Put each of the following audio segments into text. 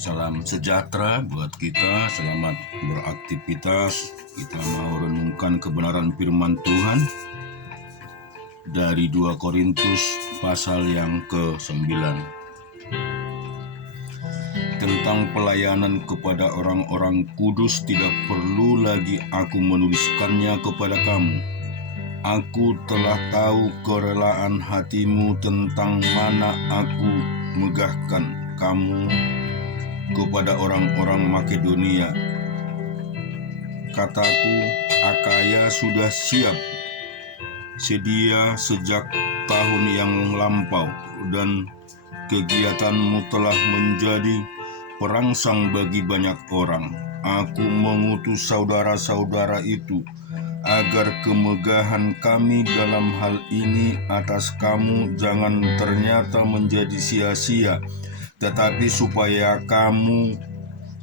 Salam sejahtera buat kita, selamat beraktivitas. Kita mau renungkan kebenaran firman Tuhan dari 2 Korintus pasal yang ke-9 tentang pelayanan kepada orang-orang kudus. Tidak perlu lagi aku menuliskannya kepada kamu. Aku telah tahu kerelaan hatimu tentang mana aku megahkan kamu kepada orang-orang Makedonia. Kataku, Akaya sudah siap sedia sejak tahun yang lampau, dan kegiatanmu telah menjadi perangsang bagi banyak orang. Aku mengutus saudara-saudara itu agar kemegahan kami dalam hal ini atas kamu jangan ternyata menjadi sia-sia, tetapi supaya kamu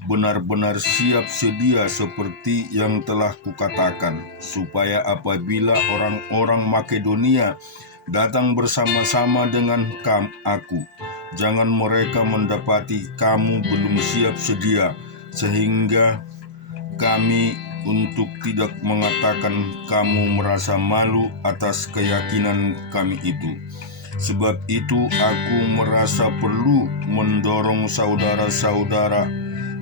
benar-benar siap sedia seperti yang telah kukatakan, supaya apabila orang-orang Makedonia datang bersama-sama dengan aku, jangan mereka mendapati kamu belum siap sedia, sehingga kami untuk tidak mengatakan kamu merasa malu atas keyakinan kami itu. Sebab itu aku merasa perlu mendorong saudara-saudara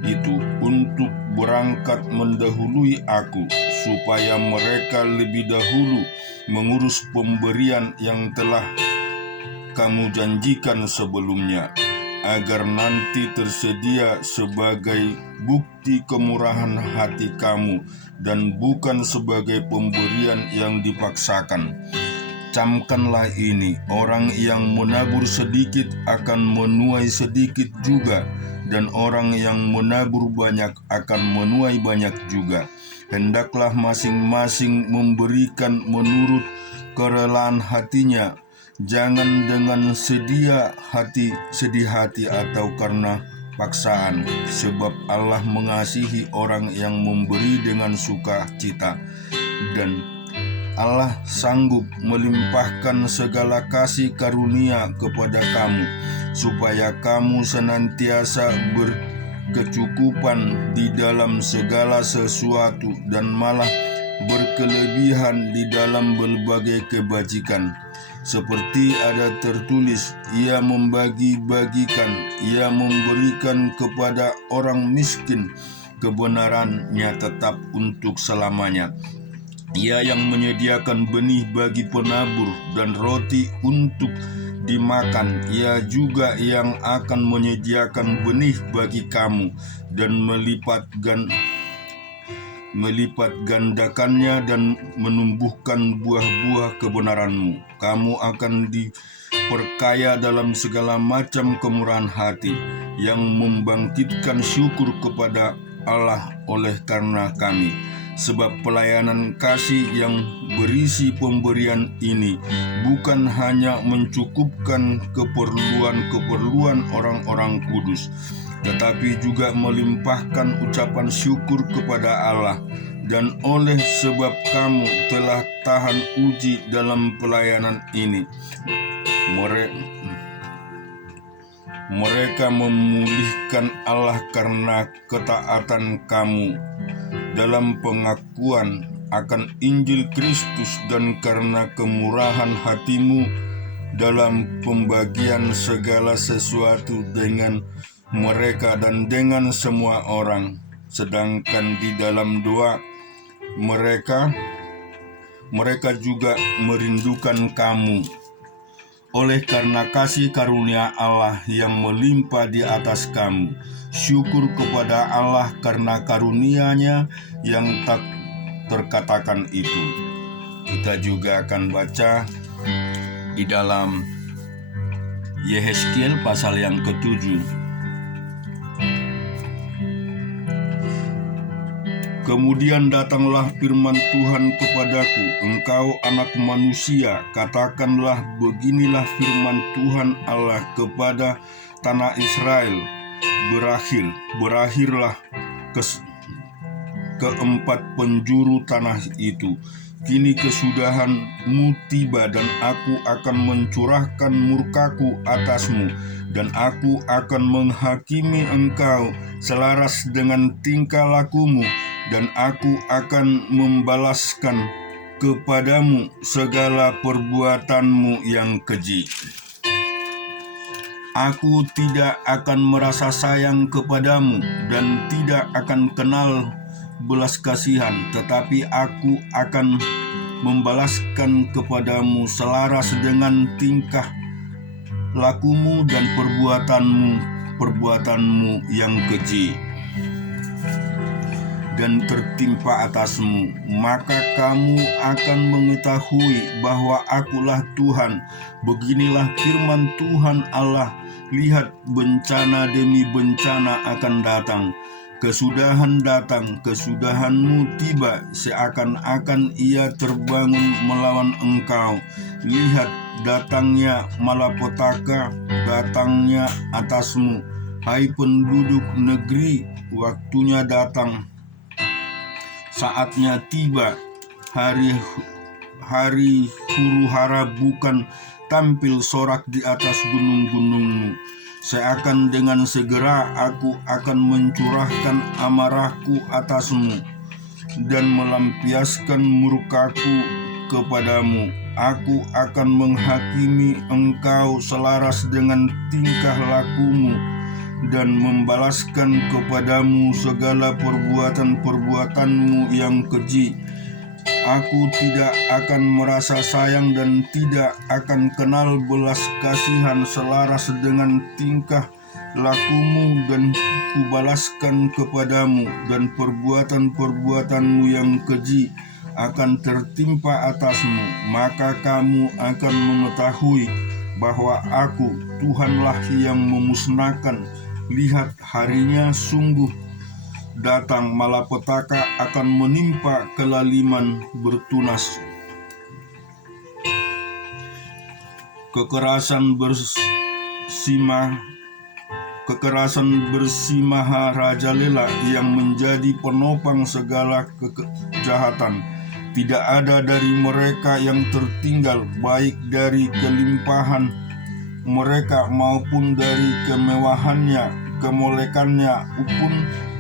itu untuk berangkat mendahului aku, supaya mereka lebih dahulu mengurus pemberian yang telah kamu janjikan sebelumnya, agar nanti tersedia sebagai bukti kemurahan hati kamu dan bukan sebagai pemberian yang dipaksakan. Camkanlah ini, orang yang menabur sedikit akan menuai sedikit juga, dan orang yang menabur banyak akan menuai banyak juga. Hendaklah masing-masing memberikan menurut kerelaan hatinya, jangan dengan sedih hati atau karena paksaan, sebab Allah mengasihi orang yang memberi dengan sukacita, dan Allah sanggup melimpahkan segala kasih karunia kepada kamu, supaya kamu senantiasa berkecukupan di dalam segala sesuatu dan malah berkelebihan di dalam berbagai kebajikan. Seperti ada tertulis, ia membagi-bagikan, ia memberikan kepada orang miskin, kebenarannya tetap untuk selamanya. Ia yang menyediakan benih bagi penabur dan roti untuk dimakan. Ia juga yang akan menyediakan benih bagi kamu dan melipat gandakannya dan menumbuhkan buah-buah kebenaranmu. Kamu akan diperkaya dalam segala macam kemurahan hati, yang membangkitkan syukur kepada Allah oleh karena kami. Sebab pelayanan kasih yang berisi pemberian ini bukan hanya mencukupkan keperluan orang-orang kudus, tetapi juga melimpahkan ucapan syukur kepada Allah. Dan oleh sebab kamu telah tahan uji dalam pelayanan ini, mereka memulihkan Allah karena ketaatan kamu dalam pengakuan akan Injil Kristus, dan karena kemurahan hatimu dalam pembagian segala sesuatu dengan mereka dan dengan semua orang. Sedangkan di dalam doa mereka juga merindukan kamu. Oleh karena kasih karunia Allah yang melimpah di atas kamu, syukur kepada Allah karena karunia-Nya yang tak terkatakan itu. Kita juga akan baca di dalam Yehezkiel pasal yang ke-7. Kemudian datanglah firman Tuhan kepadaku, engkau anak manusia, katakanlah beginilah firman Tuhan Allah kepada tanah Israel, berakhirlah keempat penjuru tanah itu, Kini kesudahanmu tiba dan aku akan mencurahkan murkaku atasmu, dan aku akan menghakimi engkau selaras dengan tingkah lakumu, dan aku akan membalaskan kepadamu segala perbuatanmu yang keji. Aku tidak akan merasa sayang kepadamu dan tidak akan kenal belas kasihan, tetapi aku akan membalaskan kepadamu selaras dengan tingkah lakumu dan perbuatanmu yang keji dan tertimpa atasmu. Maka kamu akan mengetahui bahwa akulah Tuhan. Beginilah firman Tuhan Allah, lihat, bencana demi bencana akan datang. Kesudahan datang, kesudahanmu tiba, seakan-akan ia terbangun melawan engkau. Lihat, datangnya malapetaka, datangnya atasmu. Hai penduduk negeri, waktunya datang. Saatnya tiba, hari huru-hara bukan tampil sorak di atas gunung-gunungmu. Seakan dengan segera aku akan mencurahkan amarahku atasmu dan melampiaskan murkaku kepadamu. Aku akan menghakimi engkau selaras dengan tingkah lakumu dan membalaskan kepadamu segala perbuatan-perbuatanmu yang keji. Aku tidak akan merasa sayang dan tidak akan kenal belas kasihan selaras dengan tingkah lakumu, dan kubalaskan kepadamu, dan perbuatan-perbuatanmu yang keji akan tertimpa atasmu. Maka kamu akan mengetahui bahwa aku, Tuhanlah yang memusnahkan. Lihat, harinya sungguh datang, malapetaka akan menimpa kelaliman bertunas. Kekerasan bersimaha rajalela yang menjadi penopang segala kejahatan. Tidak ada dari mereka yang tertinggal, baik dari kelimpahan mereka maupun dari kemewahannya. Kemolekannya pun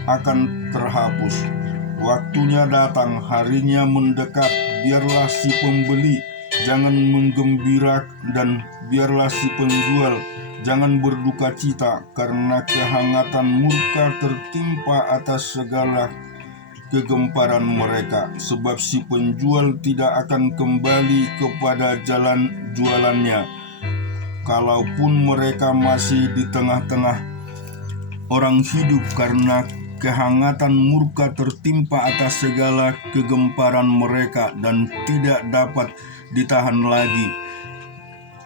akan terhapus. Waktunya datang, harinya mendekat. Biarlah si pembeli jangan menggembira, dan biarlah si penjual jangan berduka cita, karena kehangatan murka tertimpa atas segala kegemparan mereka. Sebab si penjual tidak akan kembali kepada jalan jualannya, kalaupun mereka masih di tengah-tengah orang hidup, karena kehangatan murka tertimpa atas segala kegemparan mereka dan tidak dapat ditahan lagi,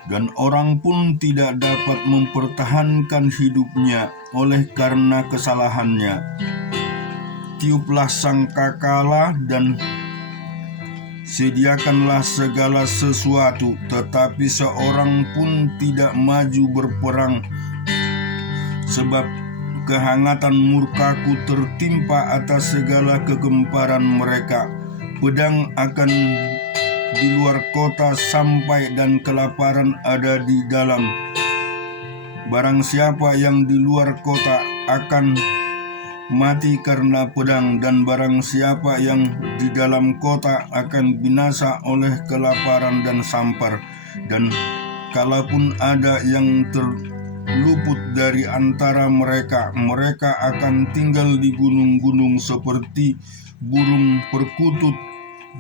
dan orang pun tidak dapat mempertahankan hidupnya oleh karena kesalahannya. Tiuplah sangkakala dan sediakanlah segala sesuatu, tetapi seorang pun tidak maju berperang, sebab kehangatan murkaku tertimpa atas segala kegemparan mereka. Pedang akan di luar kota sampai, dan kelaparan ada di dalam. Barang siapa yang di luar kota akan mati karena pedang, dan barang siapa yang di dalam kota akan binasa oleh kelaparan dan sampar. Dan kalaupun ada yang terluput dari antara mereka, mereka akan tinggal di gunung-gunung seperti burung perkutut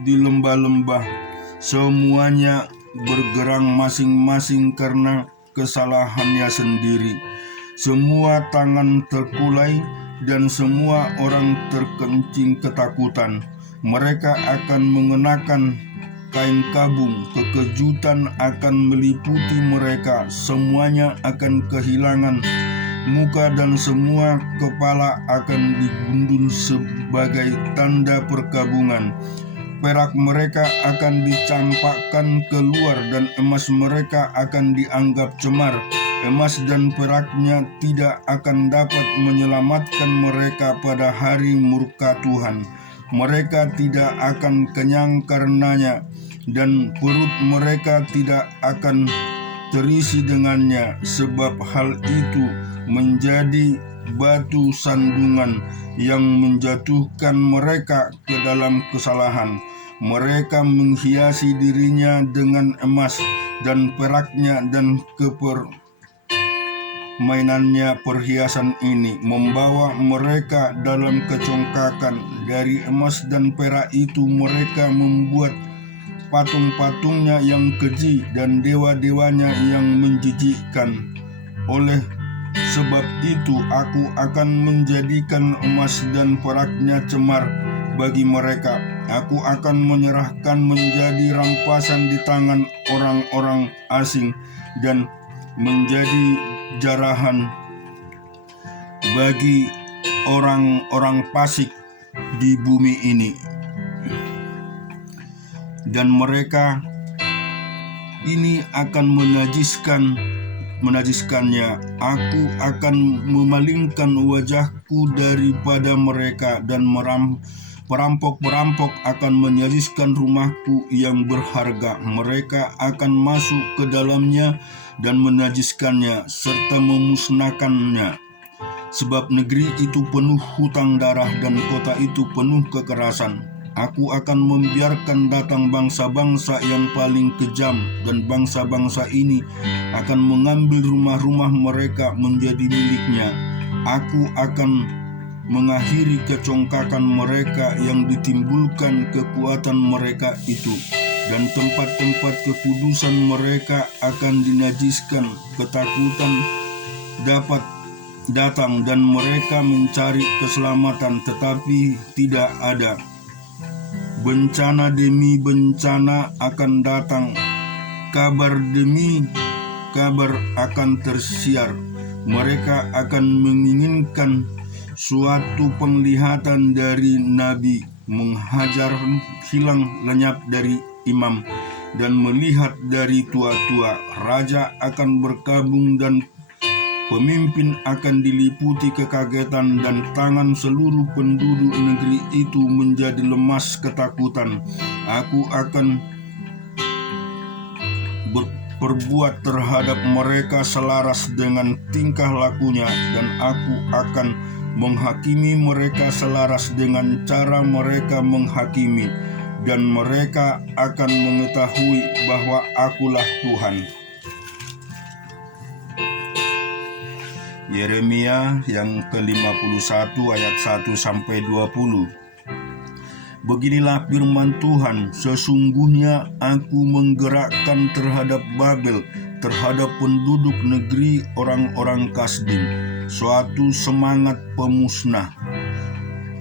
di lembah-lembah. Semuanya bergerang masing-masing karena kesalahannya sendiri. Semua tangan terkulai dan semua orang terkencing ketakutan. Mereka akan mengenakan kain kabung, kekejutan akan meliputi mereka. Semuanya akan kehilangan muka dan semua kepala akan digundul sebagai tanda perkabungan. Perak mereka akan dicampakkan keluar dan emas mereka akan dianggap cemar. Emas dan peraknya tidak akan dapat menyelamatkan mereka pada hari murka Tuhan. mereka tidak akan kenyang karenanya, dan perut mereka tidak akan terisi dengannya, sebab hal itu menjadi batu sandungan yang menjatuhkan mereka ke dalam kesalahan. Mereka menghiasi dirinya dengan emas dan peraknya, dan mainannya perhiasan ini membawa mereka dalam kecongkakan. Dari emas dan perak itu mereka membuat patung-patungnya yang keji dan dewa-dewanya yang menjijikkan. Oleh sebab itu aku akan menjadikan emas dan peraknya cemar bagi mereka. Aku akan menyerahkan menjadi rampasan di tangan orang-orang asing dan menjadi jarahan bagi orang-orang fasik di bumi ini. Dan mereka ini akan menajiskannya. Aku akan memalingkan wajahku daripada mereka, dan perampok-perampok akan menajiskan rumahku yang berharga. Mereka akan masuk ke dalamnya dan menajiskannya serta memusnahkannya. Sebab negeri itu penuh hutang darah dan kota itu penuh kekerasan. Aku akan membiarkan datang bangsa-bangsa yang paling kejam, dan bangsa-bangsa ini akan mengambil rumah-rumah mereka menjadi miliknya. Aku akan mengakhiri kecongkakan mereka yang ditimbulkan kekuatan mereka itu, dan tempat-tempat kekudusan mereka akan dinajiskan. Ketakutan dapat datang dan mereka mencari keselamatan, tetapi tidak ada. Bencana demi bencana akan datang, kabar demi kabar akan tersiar. Mereka akan menginginkan suatu penglihatan dari nabi, menghajar hilang lenyap dari imam, dan melihat dari tua-tua. Raja akan berkabung dan pemimpin akan diliputi kekagetan, dan tangan seluruh penduduk negeri itu menjadi lemas ketakutan. Aku akan berbuat terhadap mereka selaras dengan tingkah lakunya, dan aku akan menghakimi mereka selaras dengan cara mereka menghakimi, dan mereka akan mengetahui bahwa akulah Tuhan. Yeremia yang ke-51 ayat 1-20. Beginilah firman Tuhan, sesungguhnya aku menggerakkan terhadap Babel, terhadap penduduk negeri orang-orang Kasdim, suatu semangat pemusnah.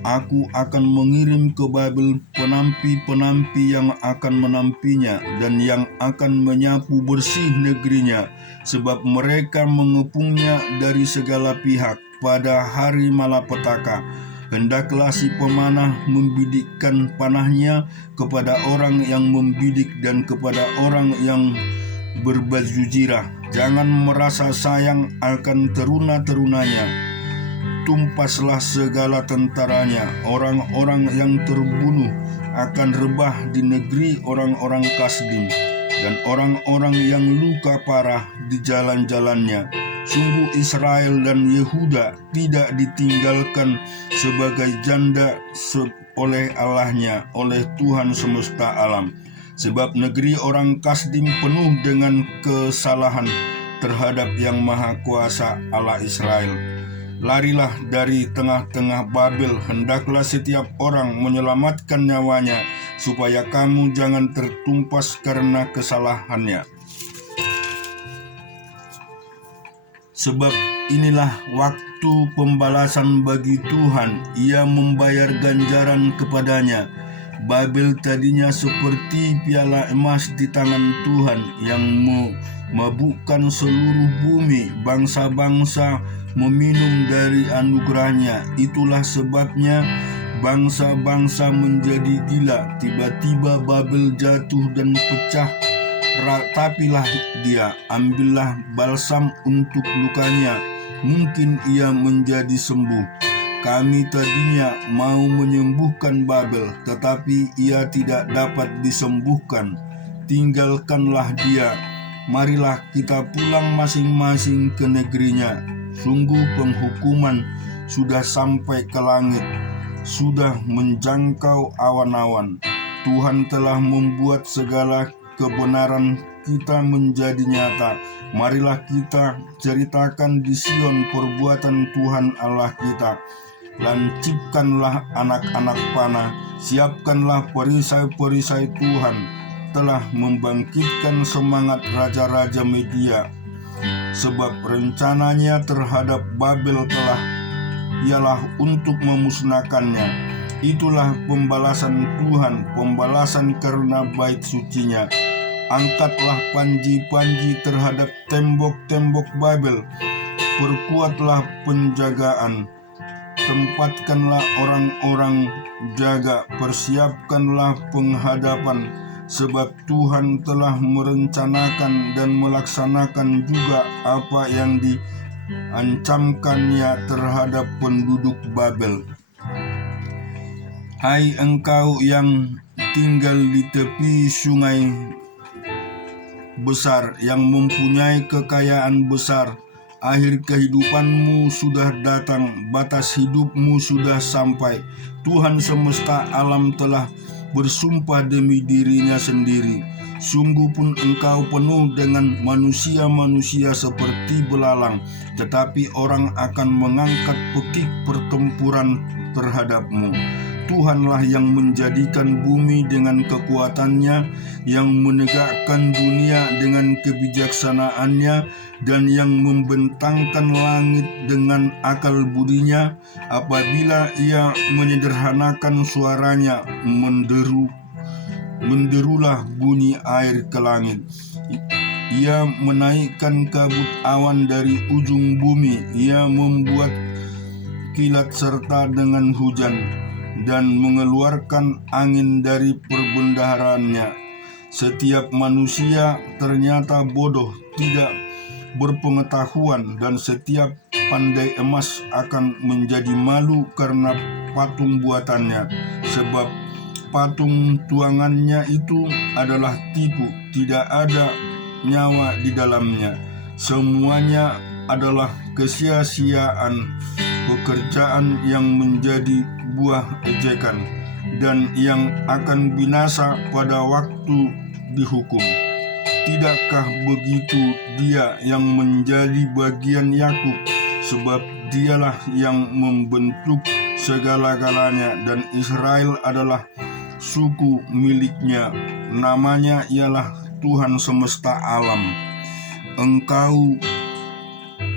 Aku akan mengirim ke Babel penampi-penampi yang akan menampinya, dan yang akan menyapu bersih negerinya, sebab mereka mengepungnya dari segala pihak pada hari malapetaka. Hendaklah si pemanah membidikkan panahnya kepada orang yang membidik dan kepada orang yang berbaju zirah. Jangan merasa sayang akan teruna-terunanya. Tumpaslah segala tentaranya. Orang-orang yang terbunuh akan rebah di negeri orang-orang Kasdim, dan orang-orang yang luka parah di jalan-jalannya. Sungguh Israel dan Yehuda tidak ditinggalkan sebagai janda oleh Allahnya, oleh Tuhan semesta alam. Sebab negeri orang Kasdim penuh dengan kesalahan terhadap Yang Maha Kuasa Allah Israel. Larilah dari tengah-tengah Babel, hendaklah setiap orang menyelamatkan nyawanya, supaya kamu jangan tertumpas karena kesalahannya. Sebab inilah waktu pembalasan bagi Tuhan, Ia membayar ganjaran kepadanya. Babel tadinya seperti piala emas di tangan Tuhan yang memabukkan seluruh bumi. Bangsa-bangsa meminum dari anugerahnya. Itulah sebabnya bangsa-bangsa menjadi gila. Tiba-tiba Babel jatuh dan pecah. Ratapilah dia, ambillah balsam untuk lukanya, mungkin ia menjadi sembuh. Kami tadinya mau menyembuhkan Babel, tetapi ia tidak dapat disembuhkan. Tinggalkanlah dia. Marilah kita pulang masing-masing ke negerinya. Sungguh penghukuman sudah sampai ke langit, sudah menjangkau awan-awan. Tuhan telah membuat segala kebenaran kita menjadi nyata. Marilah kita ceritakan di Sion perbuatan Tuhan Allah kita. Lancipkanlah anak-anak panah, siapkanlah perisai-perisai Tuhan. Telah membangkitkan semangat raja-raja Media, sebab rencananya terhadap Babel ialah untuk memusnahkannya. Itulah pembalasan Tuhan, pembalasan karena bait sucinya. Angkatlah panji-panji terhadap tembok-tembok Babel, perkuatlah penjagaan, tempatkanlah orang-orang jaga, persiapkanlah penghadapan, sebab Tuhan telah merencanakan dan melaksanakan juga apa yang diancamkannya terhadap penduduk Babel. Hai engkau yang tinggal di tepi sungai besar, yang mempunyai kekayaan besar, akhir kehidupanmu sudah datang, batas hidupmu sudah sampai. Tuhan semesta alam telah bersumpah demi dirinya sendiri. Sungguh pun engkau penuh dengan manusia-manusia seperti belalang, tetapi orang akan mengangkat pekik pertempuran terhadapmu. Tuhanlah yang menjadikan bumi dengan kekuatannya, yang menegakkan dunia dengan kebijaksanaannya, dan yang membentangkan langit dengan akal budinya. Apabila ia menyederhanakan suaranya, menderulah bunyi air ke langit. Ia menaikkan kabut awan dari ujung bumi. Ia membuat kilat serta dengan hujan, dan mengeluarkan angin dari perbendaharaannya. Setiap manusia ternyata bodoh, tidak berpengetahuan, dan setiap pandai emas akan menjadi malu karena patung buatannya. Sebab patung tuangannya itu adalah tipu, tidak ada nyawa di dalamnya. Semuanya adalah kesia-siaan, pekerjaan yang menjadi buah ejekan, dan yang akan binasa pada waktu dihukum. Tidakkah begitu Dia yang menjadi bagian Yakub, sebab Dialah yang membentuk segala-galanya, dan Israel adalah suku miliknya. Namanya ialah Tuhan semesta alam. Engkau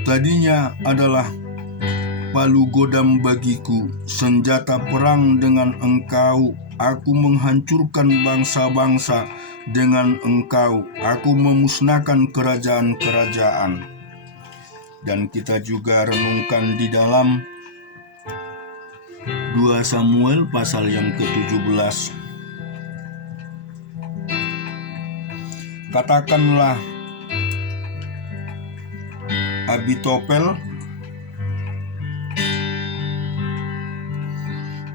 tadinya adalah palu godam bagiku, senjata perang dengan engkau. Aku menghancurkan bangsa-bangsa dengan engkau. Aku memusnahkan kerajaan-kerajaan. Dan kita juga renungkan di dalam 2 Samuel pasal yang ke-17. Katakanlah Abitofel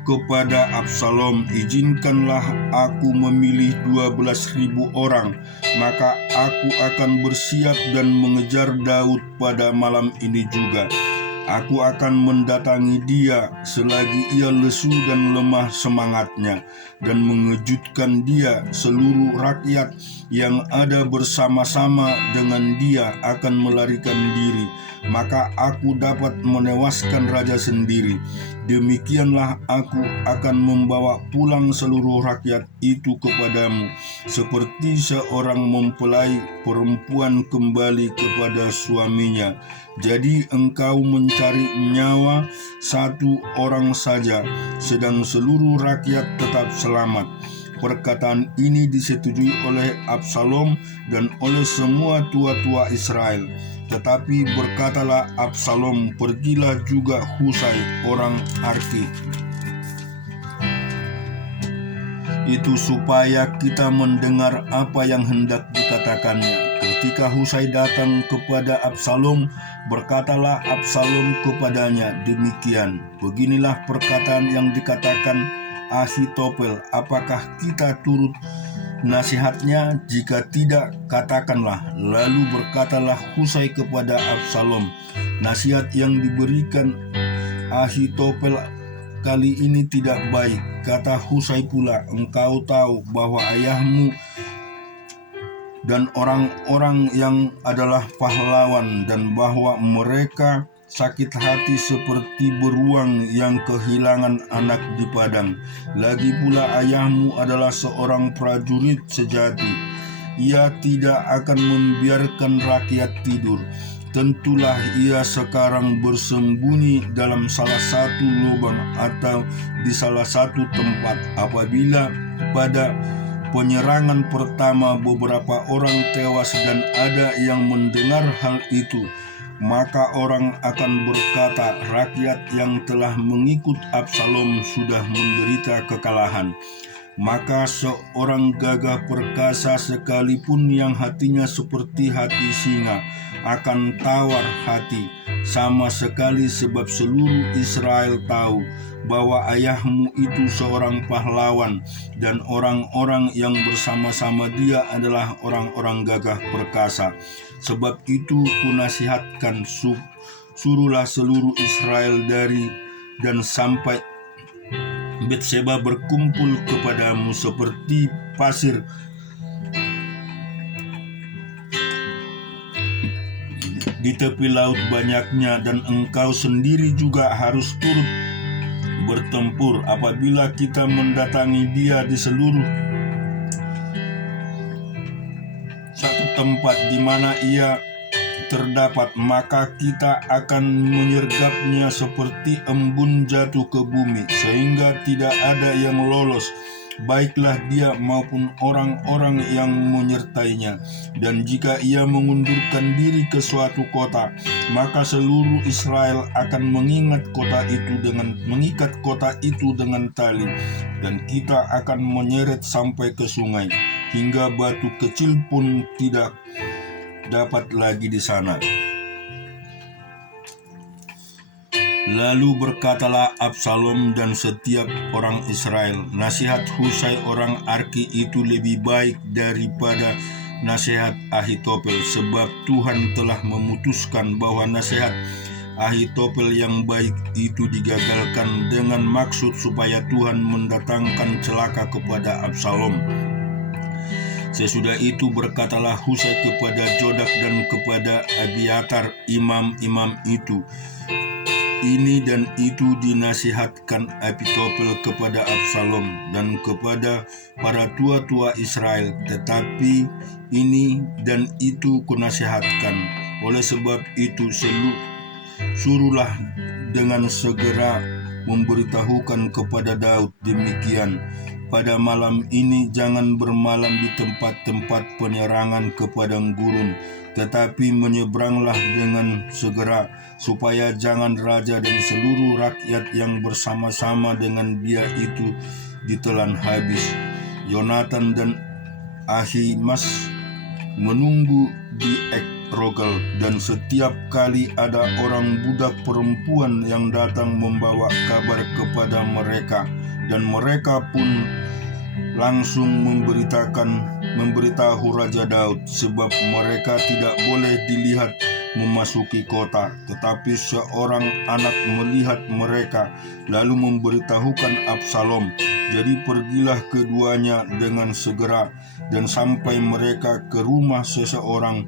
kepada Absalom, izinkanlah aku memilih 12.000 orang, maka aku akan bersiap dan mengejar Daud pada malam ini juga. Aku akan mendatangi dia selagi ia lesu dan lemah semangatnya, dan mengejutkan dia. Seluruh rakyat yang ada bersama-sama dengan dia akan melarikan diri, maka aku dapat menewaskan raja sendiri. Demikianlah aku akan membawa pulang seluruh rakyat itu kepadamu, seperti seorang mempelai perempuan kembali kepada suaminya. Jadi engkau mencari nyawa satu orang saja, sedang seluruh rakyat tetap selamat. Perkataan ini disetujui oleh Absalom dan oleh semua tua-tua Israel. Tetapi berkatalah Absalom, pergilah juga Husai orang Arki. Itu supaya kita mendengar apa yang hendak dikatakannya. ketika Husai datang kepada Absalom, berkatalah Absalom kepadanya demikian, beginilah perkataan yang dikatakan Ahitofel, apakah kita turut nasihatnya? Jika tidak, katakanlah. Lalu berkatalah Husai kepada Absalom, nasihat yang diberikan Ahitofel kali ini tidak baik. Kata Husai pula, engkau tahu bahwa ayahmu dan orang-orang yang adalah pahlawan, dan bahwa mereka sakit hati seperti beruang yang kehilangan anak di padang. Lagi pula ayahmu adalah seorang prajurit sejati. Ia tidak akan membiarkan rakyat tidur. Tentulah ia sekarang bersembunyi dalam salah satu lubang atau di salah satu tempat. Apabila pada penyerangan pertama beberapa orang tewas dan ada yang mendengar hal itu, maka orang akan berkata, rakyat yang telah mengikut Absalom sudah menderita kekalahan. Maka seorang gagah perkasa sekalipun yang hatinya seperti hati singa akan tawar hati sama sekali, sebab seluruh Israel tahu bahwa ayahmu itu seorang pahlawan dan orang-orang yang bersama-sama dia adalah orang-orang gagah perkasa. Sebab itu kunasihatkan, suruhlah seluruh Israel dari dan sampai Betseba berkumpul kepadamu seperti pasir di tepi laut banyaknya, dan engkau sendiri juga harus turut bertempur. Apabila kita mendatangi dia di seluruh satu tempat di mana ia terdapat, maka kita akan menyergapnya seperti embun jatuh ke bumi, sehingga tidak ada yang lolos, baiklah dia maupun orang-orang yang menyertainya. Dan jika ia mengundurkan diri ke suatu kota, maka seluruh Israel akan mengikat kota itu dengan tali, dan kita akan menyeret sampai ke sungai, hingga batu kecil pun tidak dapat lagi di sana. Lalu berkatalah Absalom dan setiap orang Israel, nasihat Husai orang Arki itu lebih baik daripada nasihat Ahitofel, sebab Tuhan telah memutuskan bahwa nasihat Ahitofel yang baik itu digagalkan dengan maksud supaya Tuhan mendatangkan celaka kepada Absalom. Sesudah itu berkatalah Husai kepada Jodak dan kepada Abiatar imam-imam itu, ini dan itu dinasihatkan Ahitofel kepada Absalom dan kepada para tua-tua Israel, tetapi ini dan itu kunasihatkan. Oleh sebab itu suruhlah dengan segera memberitahukan kepada Daud demikian, pada malam ini jangan bermalam di tempat-tempat penyerangan ke padang gurun, tetapi menyeberanglah dengan segera, supaya jangan raja dan seluruh rakyat yang bersama-sama dengan dia itu ditelan habis. Yonatan dan Ahimas menunggu di Rogel, dan setiap kali ada orang budak perempuan yang datang membawa kabar kepada mereka, dan mereka pun langsung memberitahu Raja Daud, sebab mereka tidak boleh dilihat memasuki kota. Tetapi seorang anak melihat mereka, lalu memberitahukan Absalom. Jadi pergilah keduanya dengan segera, dan sampai mereka ke rumah seseorang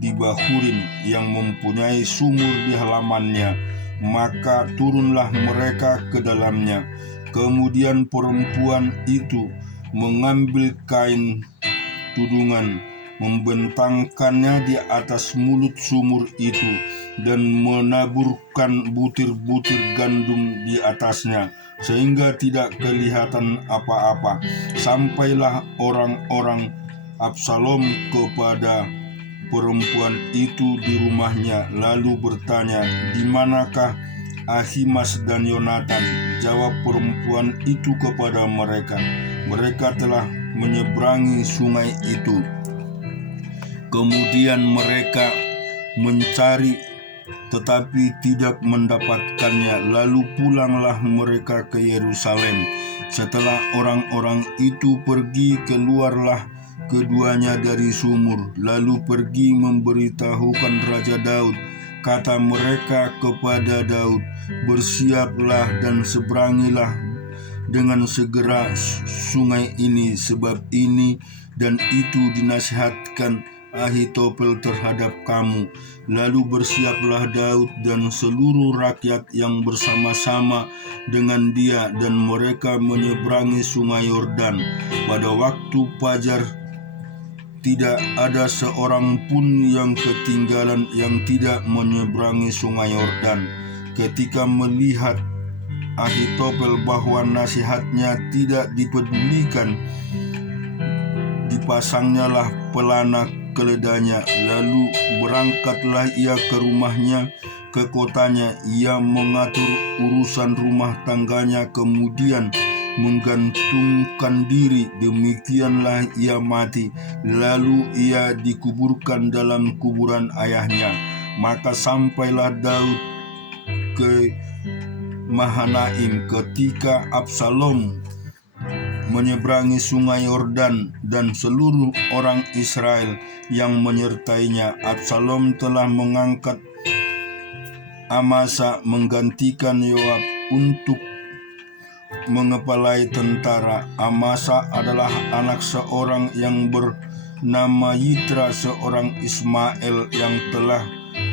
di Bahurim yang mempunyai sumur di halamannya, maka turunlah mereka ke dalamnya. Kemudian perempuan itu mengambil kain tudungan, membentangkannya di atas mulut sumur itu, dan menaburkan butir-butir gandum di atasnya, sehingga tidak kelihatan apa-apa. Sampailah orang-orang Absalom kepada perempuan itu di rumahnya, lalu bertanya, di manakah Ahimas dan Yonatan? Jawab perempuan itu kepada mereka, mereka telah menyeberangi sungai itu. Kemudian mereka mencari tetapi tidak mendapatkannya. Lalu pulanglah mereka ke Yerusalem. Setelah orang-orang itu pergi, keluarlah keduanya dari sumur, lalu pergi memberitahukan Raja Daud. Kata mereka kepada Daud, "Bersiaplah dan seberangilah dengan segera sungai ini, sebab ini dan itu dinasihatkan Ahitofel terhadap kamu." Lalu bersiaplah Daud dan seluruh rakyat yang bersama-sama dengan dia, dan mereka menyeberangi sungai Yordan. Pada waktu fajar tidak ada seorang pun yang ketinggalan yang tidak menyeberangi sungai Yordan. Ketika melihat Ahitofel bahwa nasihatnya tidak dipedulikan, dipasangnyalah pelana keledanya. Lalu berangkatlah ia ke rumahnya, ke kotanya. Ia mengatur urusan rumah tangganya, kemudian menggantungkan diri. Demikianlah ia mati. Lalu ia dikuburkan dalam kuburan ayahnya. Maka sampailah Daud ke Mahanaim ketika Absalom menyeberangi sungai Yordan dan seluruh orang Israel yang menyertainya. Absalom telah mengangkat Amasa menggantikan Yoab untuk mengepalai tentara. Amasa adalah anak seorang yang bernama Yitra, seorang Ismail yang telah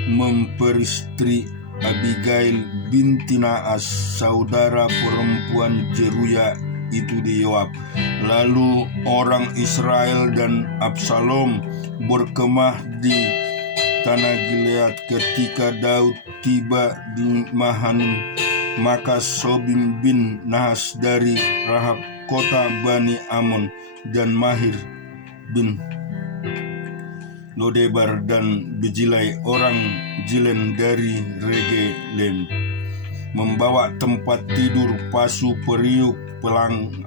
memperistri Abigail binti Naas, saudara perempuan Jeruya itu di Yoab. Lalu orang Israel dan Absalom berkemah di tanah Gilead. Ketika Daud tiba di Mahanaim, maka Sobim bin Nahas dari Rahab kota Bani Amon dan Mahir bin Lodebar dan Bijilai orang Jilen dari Regelem membawa tempat tidur, pasu, periuk, pelang,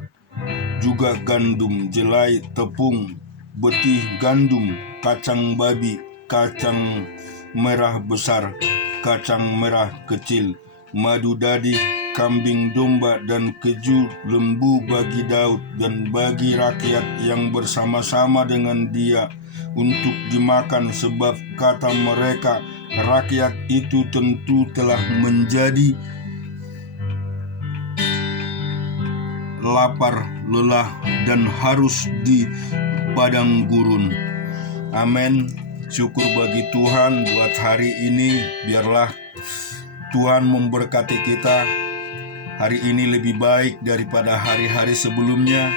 juga gandum, jelai, tepung, betih gandum, kacang babi, kacang merah besar, kacang merah kecil, madu dadi, kambing domba, dan keju lembu bagi Daud dan bagi rakyat yang bersama-sama dengan dia untuk dimakan, sebab kata mereka, rakyat itu tentu telah menjadi lapar, lelah, dan harus di padang gurun. Amin. Syukur bagi Tuhan buat hari ini. Biarlah Tuhan memberkati kita. Hari ini lebih baik daripada hari-hari sebelumnya.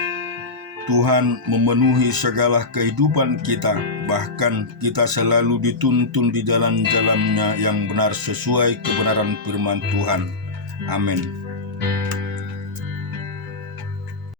Tuhan memenuhi segala kehidupan kita. Bahkan kita selalu dituntun di jalan-jalannya yang benar sesuai kebenaran firman Tuhan. Amin.